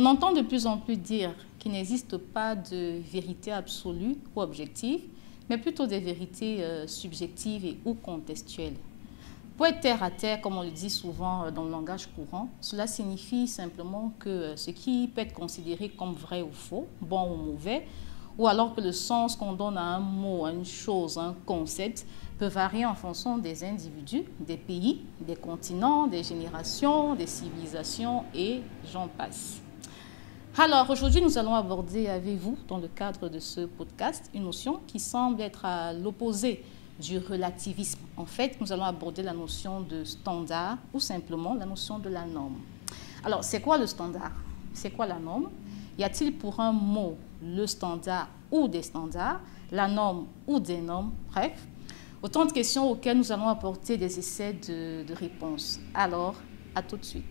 On entend de plus en plus dire qu'il n'existe pas de vérité absolue ou objective, mais plutôt des vérités subjectives et ou contextuelles. Pour être terre à terre, comme on le dit souvent dans le langage courant, cela signifie simplement que ce qui peut être considéré comme vrai ou faux, bon ou mauvais, ou alors que le sens qu'on donne à un mot, à une chose, à un concept, peut varier en fonction des individus, des pays, des continents, des générations, des civilisations et j'en passe. Alors aujourd'hui, nous allons aborder avec vous, dans le cadre de ce podcast, une notion qui semble être à l'opposé du relativisme. En fait, nous allons aborder la notion de standard ou simplement la notion de la norme. Alors, c'est quoi le standard? C'est quoi la norme? Y a-t-il pour un mot le standard ou des standards, la norme ou des normes? Bref, autant de questions auxquelles nous allons apporter des essais de réponses. Alors, à tout de suite.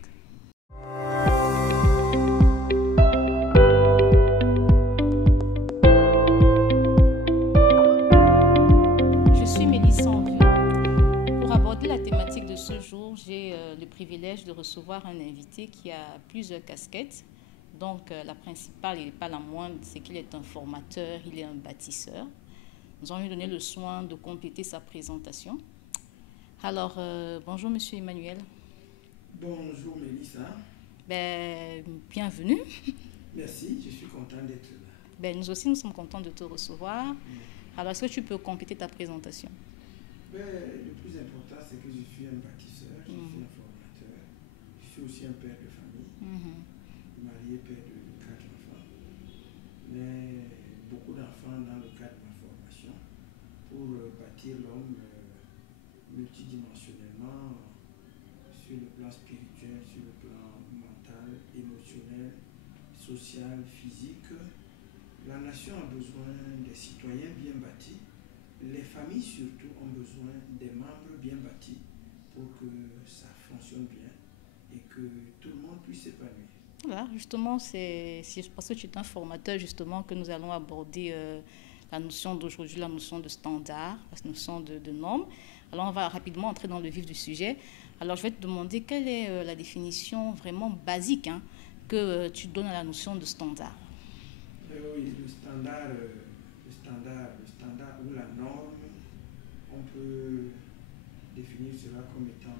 La thématique de ce jour, j'ai le privilège de recevoir un invité qui a plusieurs casquettes. Donc, la principale, et pas la moindre, c'est qu'il est un formateur, il est un bâtisseur. Nous allons lui donner le soin de compléter sa présentation. Alors, bonjour Monsieur Emmanuel. Bonjour Mélissa. Bienvenue. Merci, je suis content d'être là. Nous aussi, nous sommes contents de te recevoir. Alors, est-ce que tu peux compléter ta présentation? Le plus important, c'est que je suis un bâtisseur, je suis un formateur, je suis aussi un père de famille, marié, père de 4 enfants, mais beaucoup d'enfants dans le cadre de ma formation pour bâtir l'homme multidimensionnellement sur le plan spirituel, sur le plan mental, émotionnel, social, physique. La nation a besoin des citoyens bien bâtis. Les familles surtout ont besoin des membres bien bâtis pour que ça fonctionne bien et que tout le monde puisse s'épanouir. Voilà, justement, c'est parce que tu es un formateur justement que nous allons aborder la notion d'aujourd'hui, la notion de standard, la notion de normes. Alors, on va rapidement entrer dans le vif du sujet. Alors, je vais te demander quelle est la définition vraiment basique que tu donnes à la notion de standard. Oui, le standard ou la norme, on peut définir cela comme étant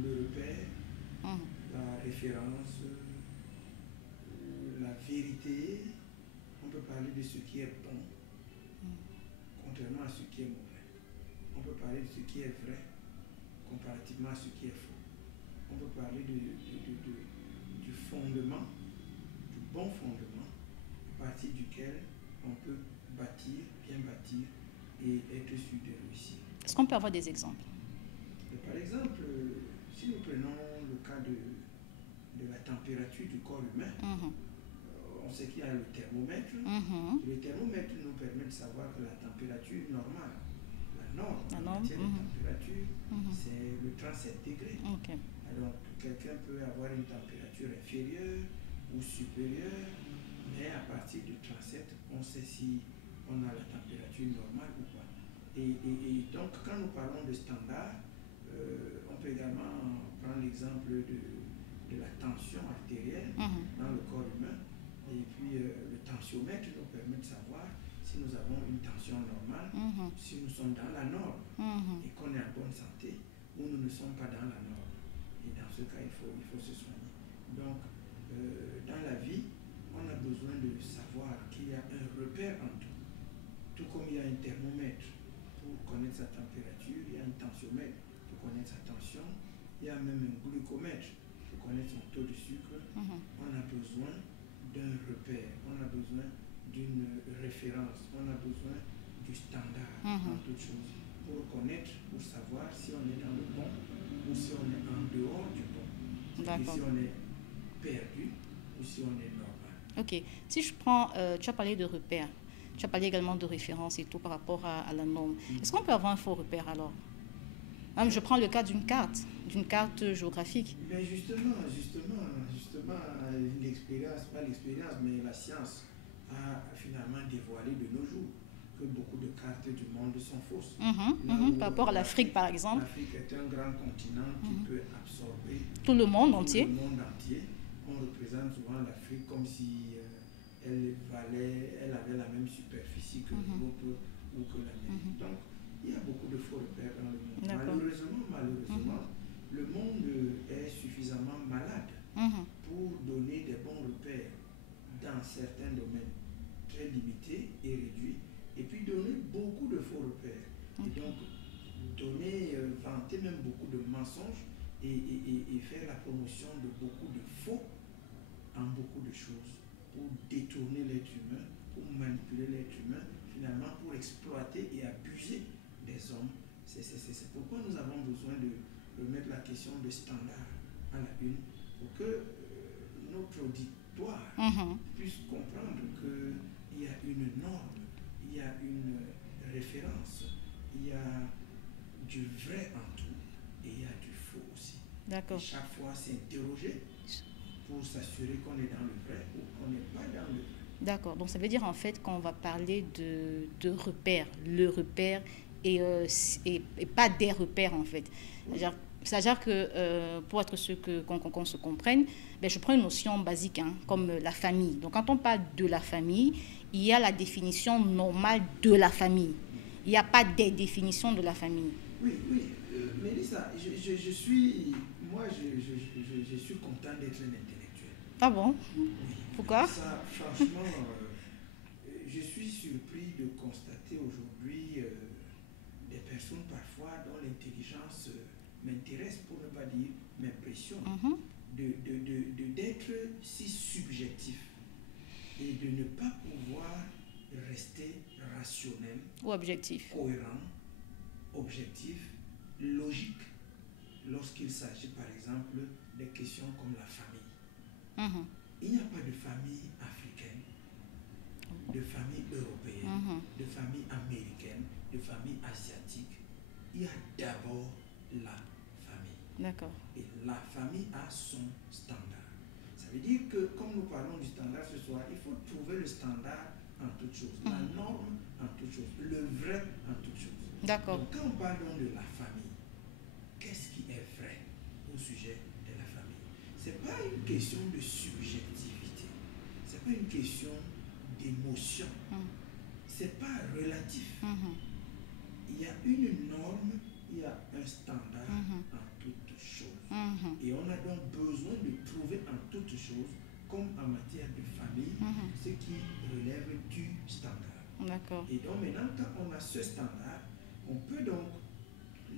le repère, la référence, la vérité. On peut parler de ce qui est bon, contrairement à ce qui est mauvais. On peut parler de ce qui est vrai, comparativement à ce qui est faux. On peut parler du fondement, du bon fondement, à partir duquel on peut bâtir, bien bâtir et être sûr de réussir. Est-ce qu'on peut avoir des exemples? Par exemple, si nous prenons le cas de la température du corps humain, on sait qu'il y a le thermomètre. Le thermomètre nous permet de savoir que la température normale, la norme en matière de température, c'est le 37 degrés. Okay. Alors, quelqu'un peut avoir une température inférieure ou supérieure, mais à partir de 37, on sait si on a la température normale ou pas. Et donc, quand nous parlons de standard, on peut également prendre l'exemple de la tension artérielle dans le corps humain. Et puis, le tensiomètre nous permet de savoir si nous avons une tension normale, si nous sommes dans la norme et qu'on est en bonne santé, ou nous ne sommes pas dans la norme. Et dans ce cas, il faut se soigner. Donc, dans la vie, on a besoin de savoir qu'il y a un repère en tout. Tout comme il y a un thermomètre pour connaître sa température, il y a un tensiomètre pour connaître sa tension, il y a même un glucomètre pour connaître son taux de sucre. On a besoin d'un repère, on a besoin d'une référence, on a besoin du standard en toute chose pour connaître, pour savoir si on est dans le bon ou si on est en dehors du bon. Et si on est perdu ou si on est normal. Ok. Si je prends, tu as parlé de repères, tu as parlé également de références et tout par rapport à la norme. Est-ce qu'on peut avoir un faux repère alors? Je prends le cas d'une carte géographique. Mais justement, l'expérience, pas l'expérience, mais la science a finalement dévoilé de nos jours que beaucoup de cartes du monde sont fausses. Par rapport à l'Afrique, par exemple. L'Afrique est un grand continent qui peut absorber tout le monde entier. on représente souvent l'Afrique comme si elle avait la même superficie que l'Europe ou que l'Amérique. Donc, il y a beaucoup de faux repères dans le monde. Malheureusement, le monde est suffisamment malade pour donner des bons repères dans certains domaines très limités et réduits, et puis donner beaucoup de faux repères. Et donc, vanter même beaucoup de mensonges et faire la promotion de beaucoup de faux en beaucoup de choses pour détourner l'être humain, pour manipuler l'être humain, finalement pour exploiter et abuser des hommes. C'est pourquoi nous avons besoin de remettre la question de standard à la une pour que notre auditoire puisse comprendre qu'il y a une norme, il y a une référence, il y a du vrai en tout et il y a du faux aussi. D'accord. Et chaque fois s'interroger pour s'assurer qu'on est dans le vrai ou qu'on n'est pas dans le vrai. D'accord, donc ça veut dire en fait qu'on va parler de repères, le repère et pas des repères en fait. C'est-à-dire que pour être sûr qu'on se comprenne, je prends une notion basique comme la famille. Donc quand on parle de la famille, il y a la définition normale de la famille. Il n'y a pas des définitions de la famille. Oui, Mélissa, je suis content d'être un intellectuel. Ah bon? Oui. Pourquoi? Ça, franchement, je suis surpris de constater aujourd'hui des personnes parfois dont l'intelligence m'intéresse, pour ne pas dire m'impressionne, d'être si subjectif et de ne pas pouvoir rester rationnel ou objectif, cohérent, objectif, logique lorsqu'il s'agit par exemple des questions comme la famille. Il n'y a pas de famille africaine, de famille européenne, de famille américaine, de famille asiatique. Il y a d'abord la famille. D'accord. Et la famille a son standard. Ça veut dire que, comme nous parlons du standard ce soir, il faut trouver le standard en toutes choses, la norme en toutes choses, le vrai en toutes choses. D'accord. Donc, quand on parle donc de la famille, qu'est-ce qui est vrai au sujet de la famille? Ce n'est pas une question de subjectivité, ce n'est pas une question d'émotion, ce n'est pas relatif. Il y a une norme, il y a un standard en toutes choses. Et on a donc besoin de trouver en toutes choses, comme en matière de famille, ce qui relève du standard. D'accord. Et donc maintenant, quand on a ce standard, on peut donc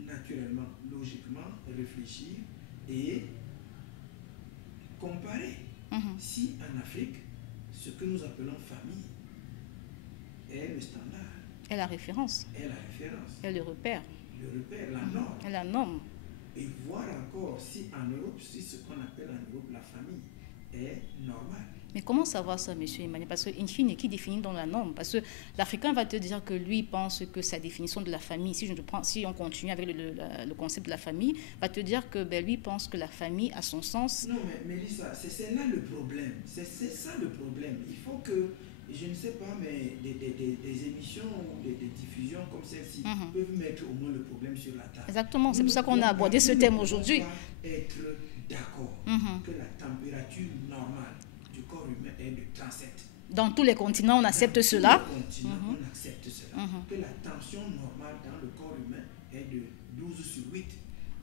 naturellement, logiquement réfléchir et comparer si en Afrique, ce que nous appelons famille est le standard. Est la référence. Est la référence. Est le repère. Le repère, la norme. Est la norme. Et voir encore si en Europe, si ce qu'on appelle en Europe la famille est normale. Mais comment savoir ça, M. Emmanuel? Parce que, in fine, qui définit dans la norme? Parce que l'Africain va te dire que lui pense que sa définition de la famille, si on continue avec le concept de la famille, va te dire que lui pense que la famille a son sens. Non, mais Mélissa, c'est là le problème. C'est ça le problème. Il faut que, je ne sais pas, mais des émissions ou des diffusions comme celle-ci peuvent mettre au moins le problème sur la table. Exactement, c'est pour ça qu'on a abordé ce thème aujourd'hui. Être d'accord que la température normale du corps humain est de 37. Dans tous les continents, on accepte cela. Dans tous les continents, on accepte cela. Que la tension normale dans le corps humain est de 12/8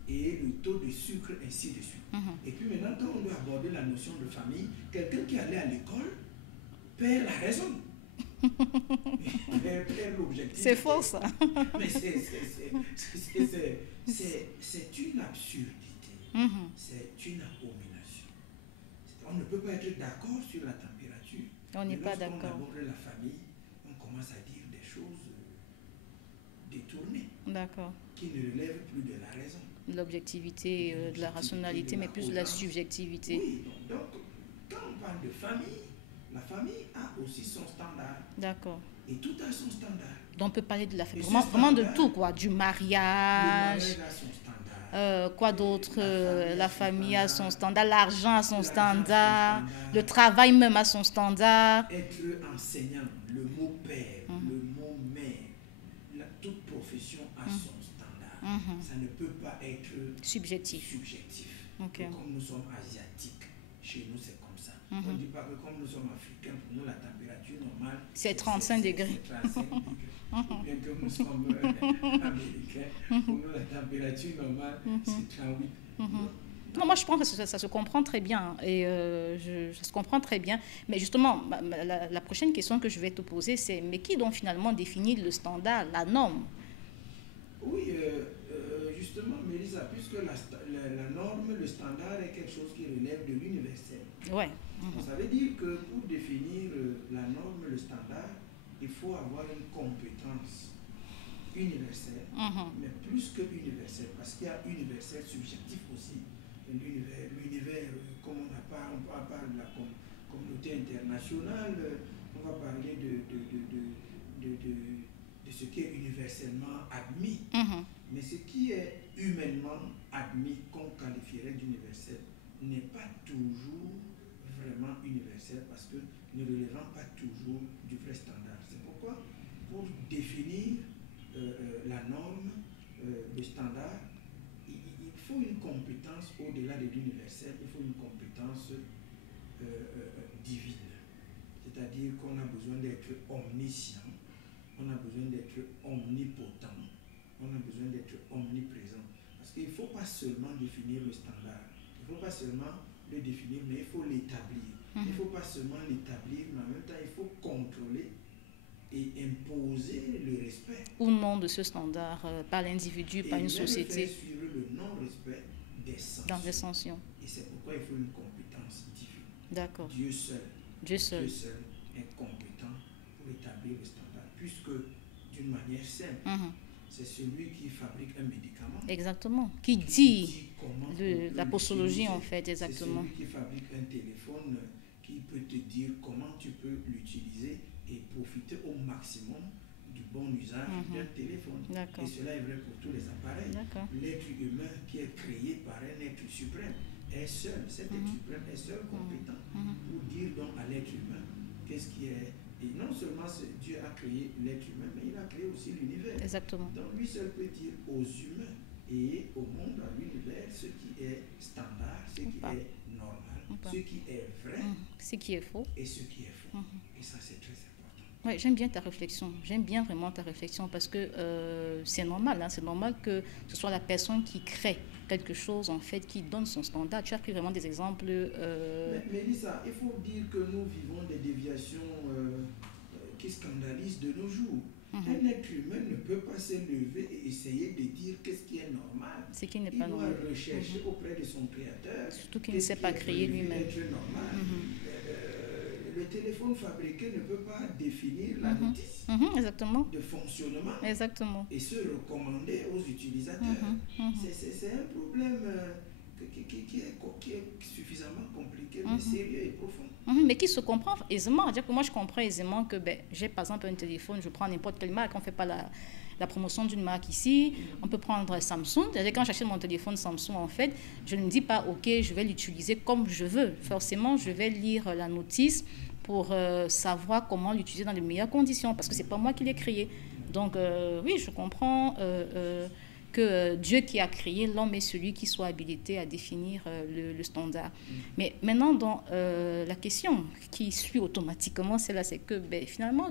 et le taux de sucre ainsi de suite. Et puis maintenant, quand on doit aborder la notion de famille, quelqu'un qui allait à l'école perd la raison. perd l'objectif. C'est faux ça. Mais c'est une absurdité. C'est une abomination. On ne peut pas être d'accord sur la température. On n'est pas d'accord. Lorsqu'on aborde la famille, on commence à dire des choses détournées. D'accord. Qui ne relèvent plus de la raison. L'objectivité, de la rationalité, mais plus de la subjectivité. Oui, donc quand on parle de famille, la famille a aussi son standard. D'accord. Et tout a son standard. Donc on peut parler de la famille, vraiment de tout, quoi. Du mariage. Le mariage a son standard. Quoi d'autre? La famille a son standard, l'argent a son standard, le travail même a son standard. Être enseignant, le mot père, le mot mère, toute profession a son standard. Ça ne peut pas être subjectif. Okay. Comme nous sommes asiatiques, chez nous c'est comme ça. On ne dit pas que comme nous sommes africains, pour nous la température normale c'est 35 degrés. C'est 35 degrés. Ou bien que nous sommes américains, pour nous la température normale c'est 38. Non, moi je pense que ça se comprend très bien et ça se comprend très bien. Mais justement, la prochaine question que je vais te poser, c'est mais qui donc finalement définit le standard, la norme? Oui, justement, Mélissa, puisque la norme, le standard est quelque chose qui relève de l'universel. Ouais. Ça veut dire que pour définir la norme, le standard, il faut avoir une compétence universelle, mais plus que universelle, parce qu'il y a universel subjectif aussi. L'univers, comme on parle de la communauté internationale, on va parler de ce qui est universellement admis. Mais ce qui est humainement admis, qu'on qualifierait d'universel, n'est pas toujours vraiment universel parce que ne relevant pas toujours du vrai standard. C'est pourquoi, pour définir la norme, le standard, il faut une compétence au-delà de l'universel, il faut une compétence divine. C'est-à-dire qu'on a besoin d'être omniscient, on a besoin d'être omnipotent, on a besoin d'être omniprésent. Parce qu'il ne faut pas seulement définir le standard, il ne faut pas seulement le définir, mais il faut l'établir. Il ne faut pas seulement l'établir, mais en même temps, il faut contrôler et imposer le respect. Ou non de ce standard par l'individu, par une société. Et suivre le non-respect des sanctions. Dans les sanctions. Et c'est pourquoi il faut une compétence divine. D'accord. Dieu seul est compétent pour établir le standard. Puisque, d'une manière simple, c'est celui qui fabrique un médicament. Exactement. Qui dit la posologie, en fait, exactement. C'est celui qui fabrique un téléphone qui peut te dire comment tu peux l'utiliser et profiter au maximum du bon usage d'un téléphone. Et cela est vrai pour tous les appareils. L'être humain qui est créé par un être suprême est seul, cet être suprême est seul compétent pour dire donc à l'être humain qu'est-ce qui est. Et non seulement Dieu a créé l'être humain, mais il a créé aussi l'univers. Exactement. Donc lui seul peut dire aux humains et au monde, à l'univers, ce qui est standard, ce qui est normal, ce qui est vrai, ce qui est faux, et ce qui est faux. Et ça, c'est très important. Oui, j'aime bien ta réflexion. J'aime bien vraiment ta réflexion parce que c'est normal. C'est normal que ce soit la personne qui crée quelque chose, en fait, qui donne son standard. Tu as pris vraiment des exemples. Mais Lisa, il faut dire que nous vivons des déviations qui scandalisent de nos jours. Un être humain ne peut pas se lever et essayer de dire qu'est-ce qui est normal. Ce qui n'est pas normal. Il doit rechercher auprès de son créateur. Surtout qu'il ne sait pas créer lui-même. Le téléphone fabriqué ne peut pas définir la notice de fonctionnement et se recommander aux utilisateurs. C'est un problème qui est suffisamment compliqué, mais sérieux et profond. Mais qui se comprend aisément. C'est-à-dire que moi, je comprends aisément que j'ai par exemple un téléphone, je prends n'importe quelle marque, on ne fait pas la promotion d'une marque ici. On peut prendre Samsung. C'est-à-dire quand j'achète mon téléphone Samsung, en fait, je ne me dis pas, OK, je vais l'utiliser comme je veux. Forcément, je vais lire la notice pour savoir comment l'utiliser dans les meilleures conditions, parce que ce n'est pas moi qui l'ai créé. Donc, oui, je comprends que Dieu qui a créé l'homme est celui qui soit habilité à définir le standard. Mais maintenant, dans la question qui suit automatiquement, c'est que finalement,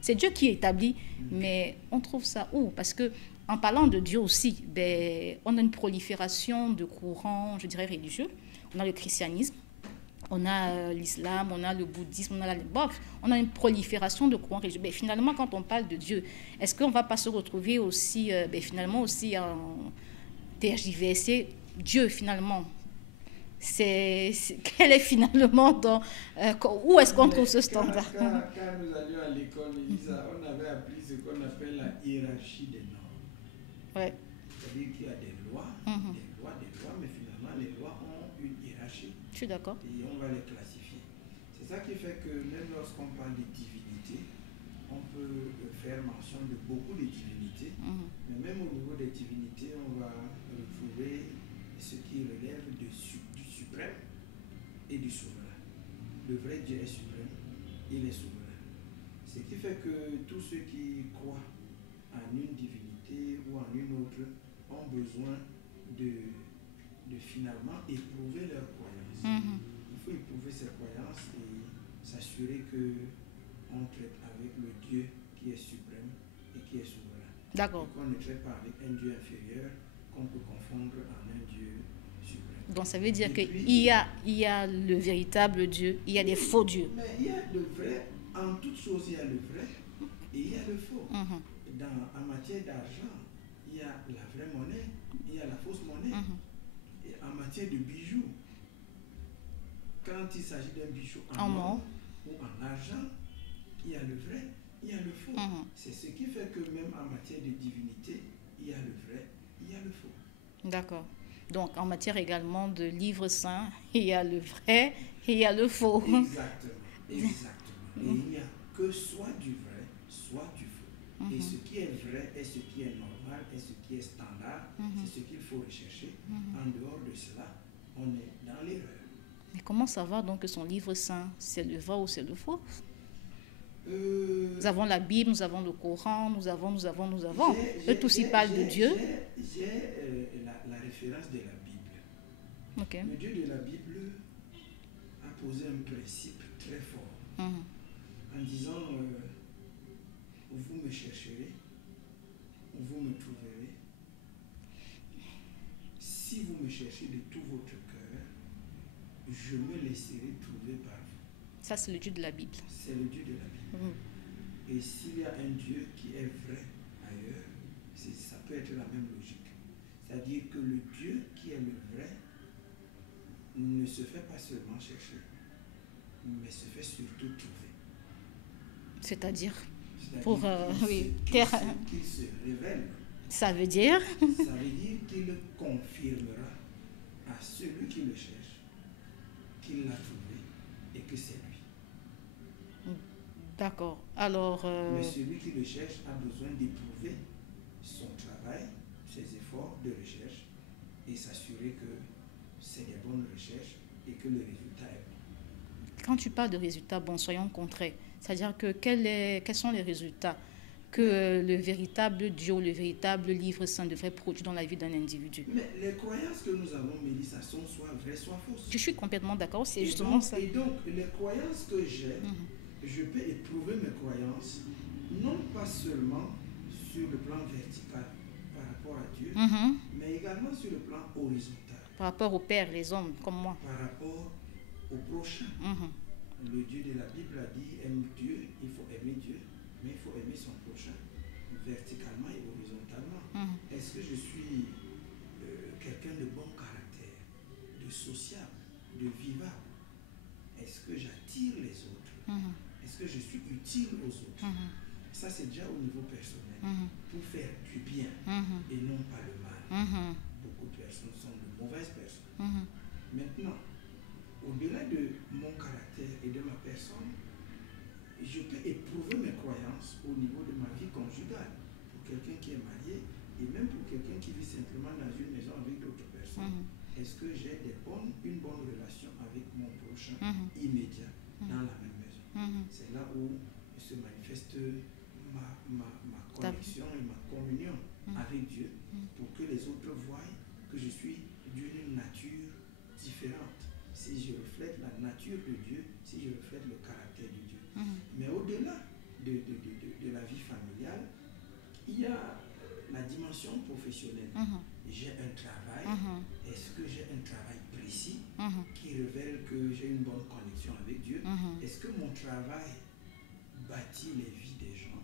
c'est Dieu qui établit, mais on trouve ça où? Parce que en parlant de Dieu aussi, on a une prolifération de courants, je dirais, religieux. On a le christianisme, on a l'islam, on a le bouddhisme, on a une prolifération de courants religieux. Finalement, quand on parle de Dieu, est-ce qu'on ne va pas se retrouver aussi, finalement, aussi en tergiversé? Dieu, finalement, quel est finalement où est-ce qu'on trouve ce standard? Quand nous allions à l'école, Elisa, on avait appris ce qu'on appelle la hiérarchie des normes. Ouais. C'est-à-dire qu'il y a des lois, mais finalement, les lois ont une hiérarchie. Je suis d'accord. Et on va les classifier. C'est ça qui fait que même lorsqu'on parle de divinité, on peut faire mention de beaucoup de divinités, mais même au niveau des divinités, on va retrouver ce qui relève du suprême et du souverain. Le vrai Dieu est suprême, il est souverain. Ce qui fait que tous ceux qui croient en une divinité ou en une autre ont besoin de finalement éprouver leur croyance. Il faut éprouver ses croyances et s'assurer que on traite avec le Dieu qui est suprême et qui est souverain. D'accord. Et qu'on ne traite pas avec un Dieu inférieur qu'on peut confondre en un Dieu suprême. Donc ça veut dire Et qu'il puis, y a le véritable Dieu, il y a des faux dieux. Mais il y a le vrai, en toute chose il y a le vrai et il y a le faux. En matière d'argent, il y a la vraie monnaie, il y a la fausse monnaie. Et en matière de bijoux, quand il s'agit d'un bijou en or ou en argent, il y a le vrai, il y a le faux. C'est ce qui fait que même en matière de divinité, il y a le vrai, il y a le faux. D'accord. Donc en matière également de livres saints, il y a le vrai et il y a le faux. Exactement, exactement. Et il n'y a que soit du vrai, soit du faux. Et ce qui est vrai est ce qui est normal, est ce qui est standard, c'est ce qu'il faut rechercher. En dehors de cela, on est dans l'erreur. Mais comment savoir donc que son livre saint, c'est le vrai ou c'est le faux? Nous avons la Bible, nous avons le Coran, nous avons. Eux tous, ils parlent de Dieu. J'ai la référence de la Bible. Okay. Le Dieu de la Bible a posé un principe très fort en disant vous me chercherez, vous me trouverez. Si vous me cherchez de tout votre cœur, je me laisserai trouver par vous. Ça, c'est le Dieu de la Bible. C'est le Dieu de la Bible. Et s'il y a un Dieu qui est vrai ailleurs, ça peut être la même logique. C'est-à-dire que le Dieu qui est le vrai ne se fait pas seulement chercher, mais se fait surtout trouver. C'est-à-dire pour qu'il se révèle. Ça veut dire qu'il confirmera à celui qui le cherche qu'il l'a trouvé et que c'est lui. D'accord. Alors. Mais celui qui le cherche a besoin d'éprouver son travail, ses efforts de recherche et s'assurer que c'est des bonnes recherches et que le résultat est bon. Quand tu parles de résultats, bon, soyons concrets. C'est-à-dire que quels sont les résultats que le véritable Dieu, le véritable livre saint devrait produire dans la vie d'un individu? Mais les croyances que nous avons, Mélissa, sont soit vraies, soit fausses. Je suis complètement d'accord, c'est justement ça. Et donc, les croyances que j'ai, je peux éprouver mes croyances, non pas seulement sur le plan vertical par rapport à Dieu, mais également sur le plan horizontal. Par rapport au Père, les hommes, comme moi. Par rapport au prochain. Le Dieu de la Bible a dit, aime Dieu, il faut aimer Dieu, mais il faut aimer son prochain, verticalement et horizontalement. Est-ce que je suis quelqu'un de bon caractère, de sociable, de vivable? Est-ce que j'attire les autres? Est-ce que je suis utile aux autres? Ça, c'est déjà au niveau personnel, pour faire du bien et non pas le mal. Beaucoup de personnes sont de mauvaises personnes. Maintenant, au-delà de mon caractère et de ma personne, je peux éprouver mes croyances au niveau de ma vie conjugale. Pour quelqu'un qui est marié et même pour quelqu'un qui vit simplement dans une maison avec d'autres personnes. Est-ce que j'ai une bonne relation avec mon prochain immédiat dans la même maison? C'est là où se manifeste ma connexion et ma communion avec Dieu pour que les autres voient que je suis d'une nature différente. Si je reflète la nature de Dieu, si je reflète le caractère de Dieu. Mais au-delà de la vie familiale, il y a la dimension professionnelle. J'ai un travail. Est-ce que j'ai un travail précis qui révèle que j'ai une bonne connexion avec Dieu? Est-ce que mon travail bâtit les vies des gens,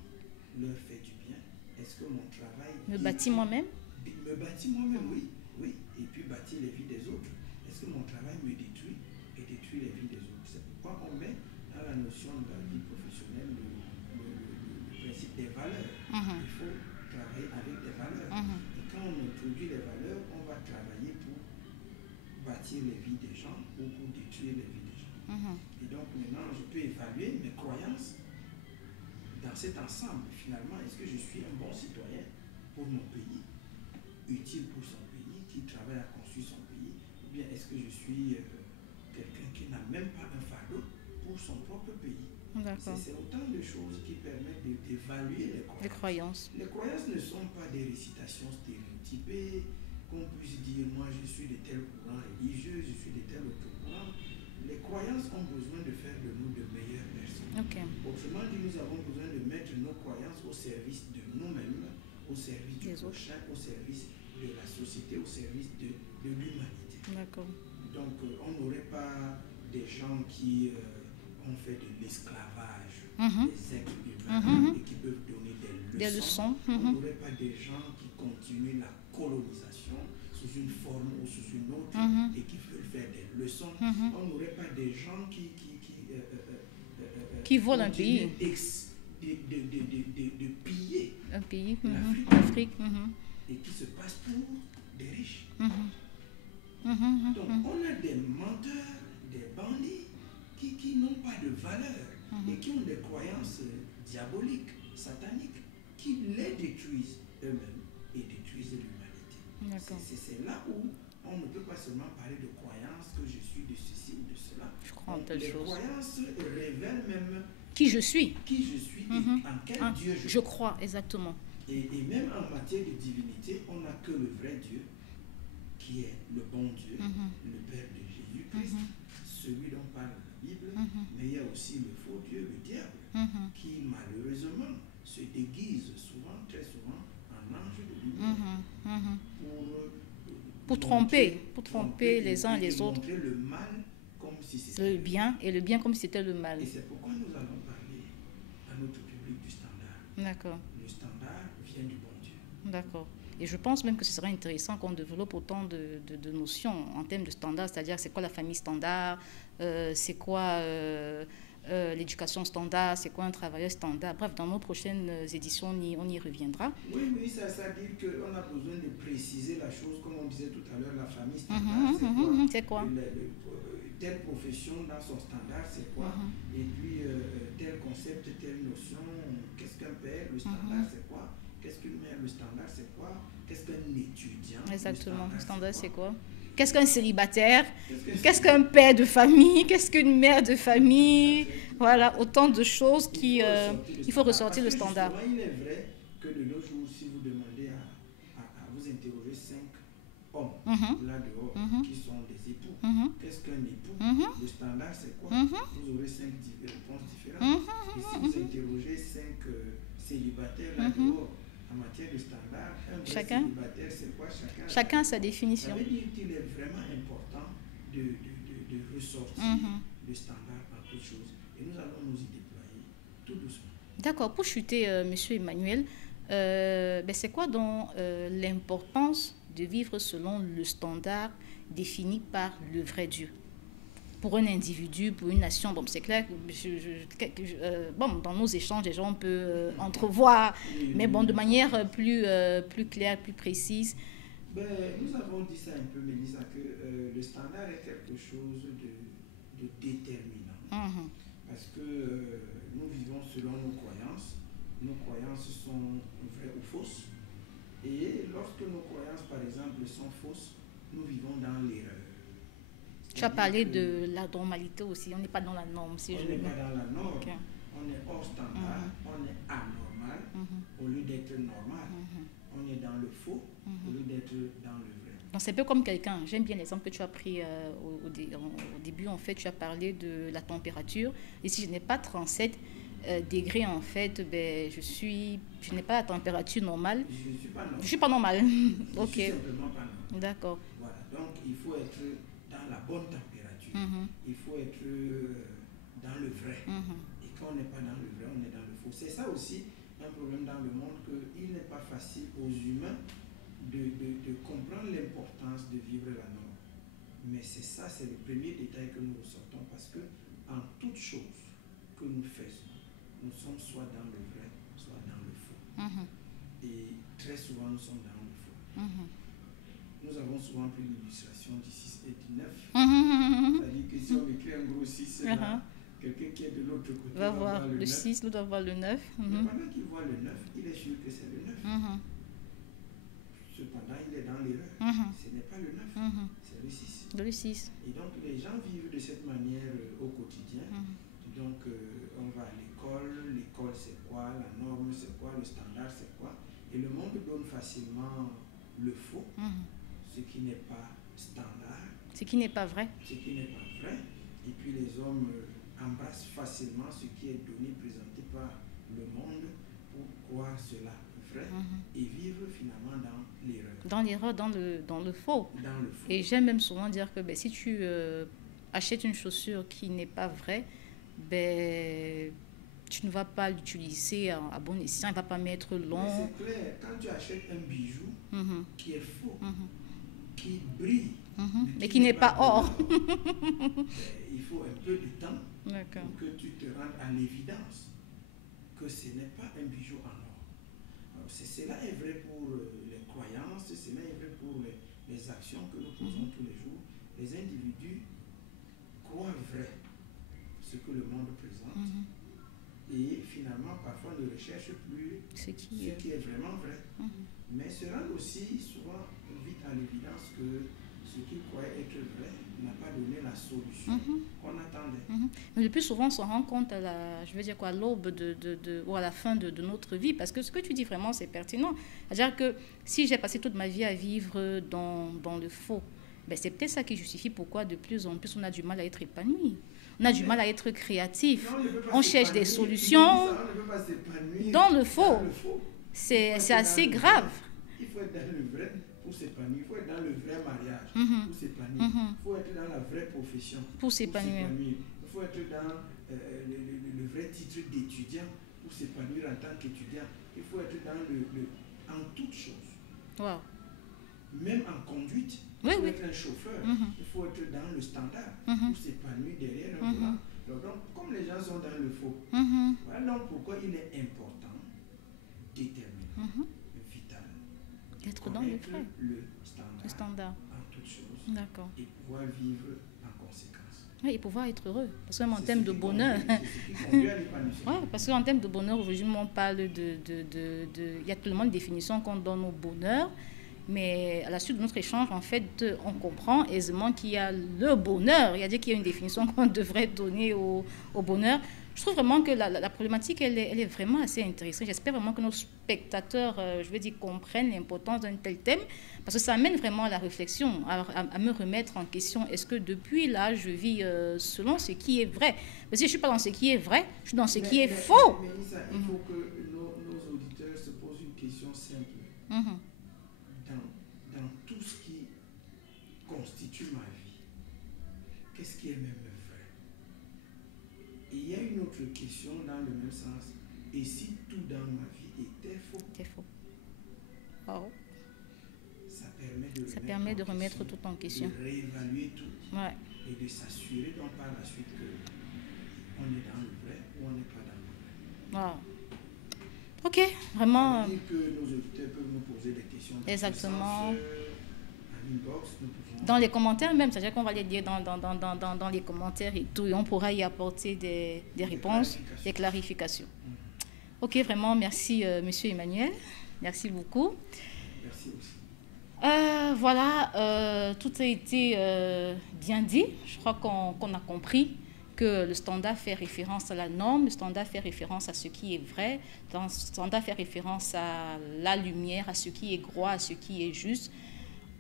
leur fait du bien? Est-ce que mon travail me bâtit moi-même? Me bâtit moi-même, oui. Et puis bâtit les vies des autres. Est-ce que mon travail me détruit et détruit les vies des autres? C'est pourquoi on met dans la notion de la vie professionnelle le principe des valeurs. Il faut travailler avec des valeurs. Et quand on introduit les valeurs, on va travailler pour bâtir les vies des gens ou pour détruire les vies des gens. Et donc maintenant, je peux évaluer mes croyances dans cet ensemble. Finalement, est-ce que je suis un bon citoyen pour mon pays, utile pour son pays, qui travaille à construire son pays, ou bien est-ce que je suis quelqu'un qui n'a même pas un fardeau pour son propre pays? C'est autant de choses qui permettent d'évaluer les croyances. Les croyances ne sont pas des récitations stéréotypées, qu'on puisse dire moi je suis de tel courant religieux, je suis de tel autre courant. les croyances ont besoin de faire de nous de meilleures personnes. Ok. Autrement dit, nous avons besoin de mettre nos croyances au service de nous-mêmes, au service du prochain, au service de la société, au service de l'humanité. D'accord. Donc, on n'aurait pas des gens qui ont fait de l'esclavage des êtres humains et qui peuvent donner des leçons. On n'aurait pas des gens qui continuent la colonisation sous une forme ou sous une autre et qui veulent faire des leçons. On n'aurait pas des gens qui volent un pays. De piller un pays, l'Afrique et qui se passent pour des riches. Donc on a des menteurs, des bandits qui n'ont pas de valeur et qui ont des croyances diaboliques, sataniques, qui les détruisent eux-mêmes et détruisent l'humanité. C'est là où on ne peut pas seulement parler de croyances, que je suis de ceci ou de cela. Je crois en telle chose. Les croyances révèlent même qui je suis. Qui je suis et en quel Dieu je crois. Exactement. Et même en matière de divinité, on n'a que le vrai Dieu, qui est le bon Dieu, le Père de Jésus-Christ, celui dont parle la Bible, mais il y a aussi le faux Dieu, le diable, qui malheureusement se déguise souvent, très souvent, en ange de lumière pour tromper les uns et les autres. Montrer le mal comme si c'était le bien et le bien comme si c'était le mal. Et c'est pourquoi nous allons parler à notre public du standard. D'accord. Le standard vient du bon Dieu. D'accord. Et je pense même que ce serait intéressant qu'on développe autant de notions en termes de standard, c'est-à-dire c'est quoi la famille standard, c'est quoi l'éducation standard, c'est quoi un travailleur standard. Bref, dans nos prochaines éditions, on y reviendra. Oui, ça dit qu'on a besoin de préciser la chose, comme on disait tout à l'heure, la famille standard, c'est quoi telle profession dans son standard, c'est quoi et puis tel concept, telle notion, qu'est-ce qu'un père, le standard, c'est quoi? Qu'est-ce qu'une mère, le standard, c'est quoi? Qu'est-ce qu'un étudiant? Exactement, le standard, c'est quoi? Qu'est-ce qu'un célibataire? Qu'est-ce qu'un père de famille? Qu'est-ce qu'une mère de famille? Voilà, autant de choses qui... il faut ressortir le standard. Il est vrai que de nos jours, si vous demandez à vous interroger 5 hommes là dehors qui sont des époux, qu'est-ce qu'un époux? Le standard, c'est quoi? Vous aurez 5 réponses différentes. Et si vous interrogez 5 célibataires là dehors, en matière de standard, un vrai célibataire, c'est quoi? Chacun a sa définition. Ça veut dire qu'il est vraiment important de ressortir le standard en toute chose. Et nous allons nous y déployer tout doucement. D'accord. Pour chuter, Monsieur Emmanuel, c'est quoi donc l'importance de vivre selon le standard défini par le vrai Dieu? Pour un individu, pour une nation, bon, c'est clair que dans nos échanges, les gens peuvent entrevoir, mais bon, de manière plus claire, plus précise. Nous avons dit ça un peu, Mélissa, que le standard est quelque chose de déterminant. Parce que nous vivons selon nos croyances. Nos croyances sont vraies ou fausses. Et lorsque nos croyances, par exemple, sont fausses, nous vivons dans l'erreur. Tu as parlé de la normalité aussi. On n'est pas dans la norme. On n'est pas dans la norme. Okay. On est hors standard. On est anormal au lieu d'être normal. On est dans le faux au lieu d'être dans le vrai. Donc c'est un peu comme quelqu'un. J'aime bien l'exemple que tu as pris au début. En fait, tu as parlé de la température. Et si je n'ai pas 37 degrés, en fait, je n'ai pas la température normale. Je ne suis pas normal. Je ne suis pas normale. Je suis simplement pas normal. D'accord. Voilà. Donc il faut être dans la bonne température. Il faut être dans le vrai. Et quand on n'est pas dans le vrai, on est dans le faux. C'est ça aussi un problème dans le monde, qu'il n'est pas facile aux humains de comprendre l'importance de vivre la norme. Mais c'est ça, c'est le premier détail que nous ressortons, parce que en toute chose que nous faisons, nous sommes soit dans le vrai, soit dans le faux. Et très souvent, nous sommes dans le faux. Nous avons souvent pris l'illustration du 6 et du 9. C'est-à-dire que si on écrit un gros 6 là, quelqu'un qui est de l'autre côté va voir le 6, l'autre va voir le 9. Mais pendant qu'il voit le 9, il est sûr que c'est le 9. Cependant, il est dans l'erreur. Ce n'est pas le 9, c'est le 6. Le 6. Et donc, les gens vivent de cette manière au quotidien. Donc, on va à l'école. L'école, c'est quoi? La norme, c'est quoi? Le standard, c'est quoi? Et le monde donne facilement le faux, ce qui n'est pas standard. Ce qui n'est pas vrai. Ce qui n'est pas vrai. Et puis les hommes embrassent facilement ce qui est donné, présenté par le monde pour croire cela vrai et vivre finalement dans l'erreur. Dans l'erreur, dans le faux. Dans le faux. Et j'aime même souvent dire que si tu achètes une chaussure qui n'est pas vraie, tu ne vas pas l'utiliser à bon escient, il ne va pas mettre long. Mais c'est clair, quand tu achètes un bijou qui est faux, qui brille, mais qui n'est pas or, il faut un peu de temps pour que tu te rendes à l'évidence que ce n'est pas un bijou en or. Cela est vrai pour les croyances, cela est vrai pour les actions que nous posons tous les jours. Les individus croient vrai ce que le monde présente et finalement parfois ne recherchent plus ce qui est vraiment vrai. Mais se rendent aussi souvent vite à l'évidence que ce qu'ils croyaient être vrai n'a pas donné la solution qu'on attendait. Mais le plus souvent, on se rend compte à l'aube ou à la fin de notre vie, parce que ce que tu dis vraiment, c'est pertinent. C'est-à-dire que si j'ai passé toute ma vie à vivre dans le faux, c'est peut-être ça qui justifie pourquoi de plus en plus on a du mal à être épanoui. On a du mal à être créatif. On cherche des solutions dans le faux. C'est assez grave. Il faut être dans le vrai pour s'épanouir. Il faut être dans le vrai mariage pour s'épanouir. Il faut être dans la vraie profession pour s'épanouir. Il faut être dans le vrai titre d'étudiant pour s'épanouir en tant qu'étudiant. Il faut être dans en toutes choses. Wow. Même en conduite, il faut être un chauffeur. Il faut être dans le standard pour s'épanouir derrière un volant. Donc, comme les gens sont dans le faux, voilà donc pourquoi il est important, déterminant, vital, d'être dans le vrai. Le standard en toutes choses et pouvoir vivre en conséquence. Oui, et pouvoir être heureux. Parce qu'en termes de bonheur, parce qu'en termes de bonheur, aujourd'hui, on parle il y a tellement de définitions qu'on donne au bonheur. Mais à la suite de notre échange, en fait, on comprend aisément qu'il y a le bonheur. Il y a qu'il y a une définition qu'on devrait donner au bonheur. Je trouve vraiment que la problématique, elle est vraiment assez intéressante. J'espère vraiment que nos spectateurs, comprennent l'importance d'un tel thème, parce que ça amène vraiment à la réflexion, à me remettre en question. Est-ce que depuis là, je vis selon ce qui est vrai? Parce que si je ne suis pas dans ce qui est vrai, je suis dans ce qui est faux. Mais Lisa, il faut que nos auditeurs se posent une question simple. Dans tout ce qui constitue ma vie, qu'est-ce qui est même vrai? Et il y a une autre question dans le même sens. Et si tout dans ma vie était faux? C'est faux. Wow. Ça permet de remettre tout en question. De réévaluer tout. Et de s'assurer donc par la suite qu'on est dans le vrai ou on n'est pas dans le vrai. Wow. Ok, vraiment. Ça veut dire que nos auditeurs peuvent nous poser des questions. Exactement. Inbox, dans les commentaires même, c'est-à-dire qu'on va les dire dans les commentaires et tout, et on pourra y apporter des réponses, des clarifications. Ok, vraiment, merci Monsieur Emmanuel, merci beaucoup. Merci aussi. Voilà, tout a été bien dit. Je crois qu'on a compris que le standard fait référence à la norme, le standard fait référence à ce qui est vrai, le standard fait référence à la lumière, à ce qui est droit, à ce qui est juste.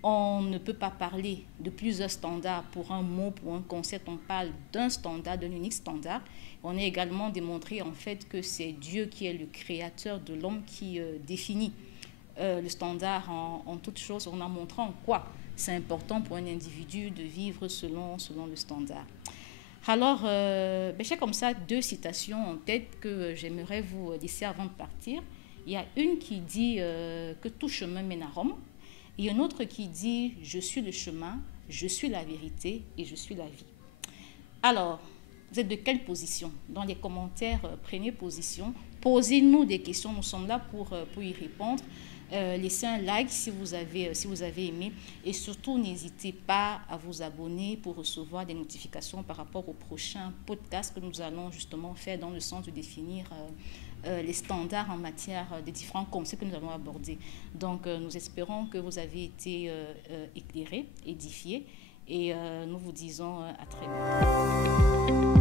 On ne peut pas parler de plusieurs standards pour un mot, pour un concept. On parle d'un standard, d'un unique standard. On a également démontré en fait que c'est Dieu qui est le créateur de l'homme qui définit le standard en toutes choses. On a montré en quoi c'est important pour un individu de vivre selon le standard. Alors, j'ai comme ça 2 citations en tête que j'aimerais vous laisser avant de partir. Il y a une qui dit que tout chemin mène à Rome. Et une autre qui dit « Je suis le chemin, je suis la vérité et je suis la vie ». Alors, vous êtes de quelle position? Dans les commentaires, prenez position. Posez-nous des questions, nous sommes là pour y répondre. Laissez un like si vous avez aimé. Et surtout, n'hésitez pas à vous abonner pour recevoir des notifications par rapport au prochain podcast que nous allons justement faire dans le sens de définir les standards en matière des différents concepts que nous allons aborder. Donc, nous espérons que vous avez été éclairés, édifiés, et nous vous disons à très bientôt.